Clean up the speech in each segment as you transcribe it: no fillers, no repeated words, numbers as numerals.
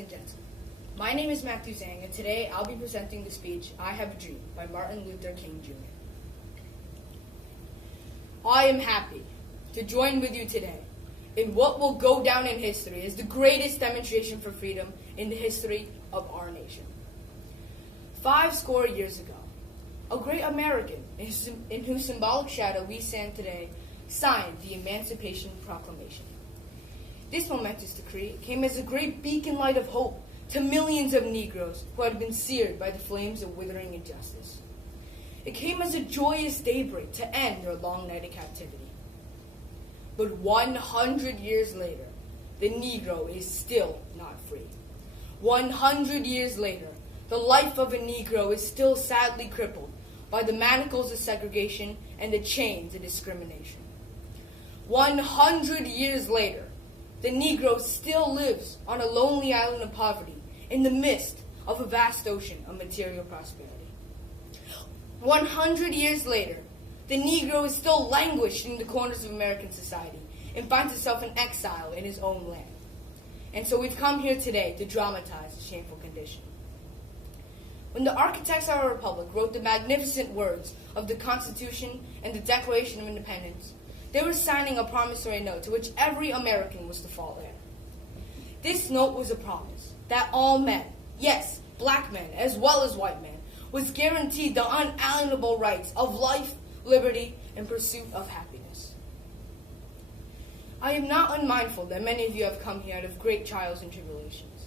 and gentlemen. My name is Matthew Zhang, and today I'll be presenting the speech, I Have a Dream, by Martin Luther King Jr. I am happy to join with you today in what will go down in history as the greatest demonstration for freedom in the history of our nation. 50 years ago, a great American, in whose symbolic shadow we stand today, signed the Emancipation Proclamation. This momentous decree came as a great beacon light of hope to millions of Negroes who had been seared by the flames of withering injustice. It came as a joyous daybreak to end their long night of captivity. But 100 years later, the Negro is still not free. 100 years later, the life of a Negro is still sadly crippled by the manacles of segregation and the chains of discrimination. 100 years later, the Negro still lives on a lonely island of poverty in the midst of a vast ocean of material prosperity. 100 years later, the Negro is still languished in the corners of American society and finds himself in exile in his own land. And so we've come here today to dramatize the shameful condition. When the architects of our republic wrote the magnificent words of the Constitution and the Declaration of Independence, they were signing a promissory note to which every American was to fall heir. This note was a promise that all men, yes, black men as well as white men, was guaranteed the unalienable rights of life, liberty, and pursuit of happiness. I am not unmindful that many of you have come here out of great trials and tribulations.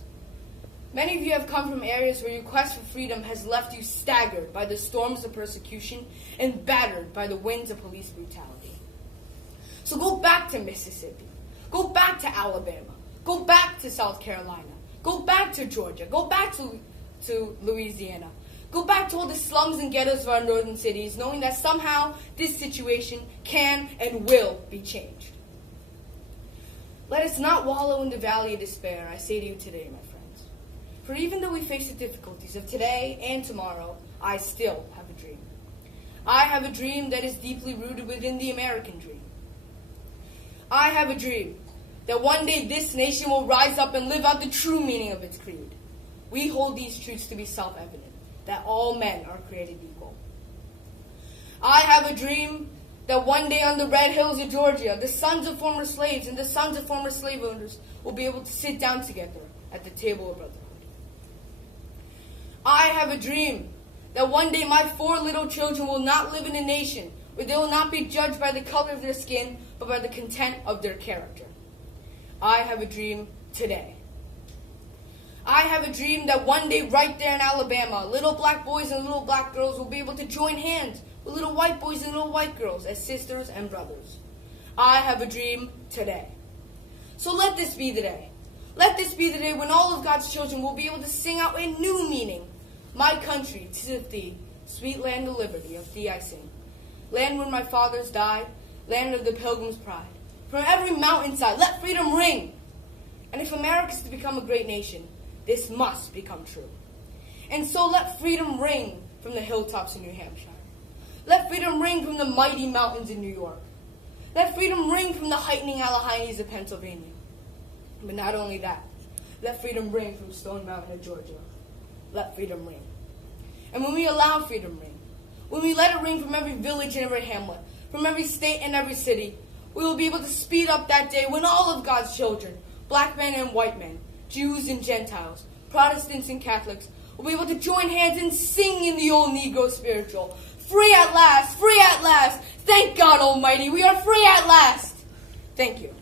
Many of you have come from areas where your quest for freedom has left you staggered by the storms of persecution and battered by the winds of police brutality. So go back to Mississippi, go back to Alabama, go back to South Carolina, go back to Georgia, go back to Louisiana, go back to all the slums and ghettos of our northern cities, knowing that somehow this situation can and will be changed. Let us not wallow in the valley of despair, I say to you today, my friends. For even though we face the difficulties of today and tomorrow, I still have a dream. I have a dream that is deeply rooted within the American dream. I have a dream that one day this nation will rise up and live out the true meaning of its creed. We hold these truths to be self-evident, that all men are created equal. I have a dream that one day on the red hills of Georgia, the sons of former slaves and the sons of former slave owners will be able to sit down together at the table of brotherhood. I have a dream that one day my 4 little children will not live in a nation where they will not be judged by the color of their skin, but by the content of their character. I have a dream today. I have a dream that one day right there in Alabama, little black boys and little black girls will be able to join hands with little white boys and little white girls as sisters and brothers. I have a dream today. So let this be the day. Let this be the day when all of God's children will be able to sing out a new meaning. My country, 'tis of thee, sweet land of liberty, of thee I sing. Land where my fathers died, land of the pilgrim's pride. From every mountainside, let freedom ring. And if America is to become a great nation, this must become true. And so let freedom ring from the hilltops of New Hampshire. Let freedom ring from the mighty mountains in New York. Let freedom ring from the heightening Alleghenies of Pennsylvania. But not only that, let freedom ring from Stone Mountain of Georgia. Let freedom ring. And when we allow freedom ring, when we let it ring from every village and every hamlet, from every state and every city, we will be able to speed up that day when all of God's children, black men and white men, Jews and Gentiles, Protestants and Catholics, will be able to join hands and sing in the old Negro spiritual. Free at last, free at last. Thank God Almighty, we are free at last. Thank you.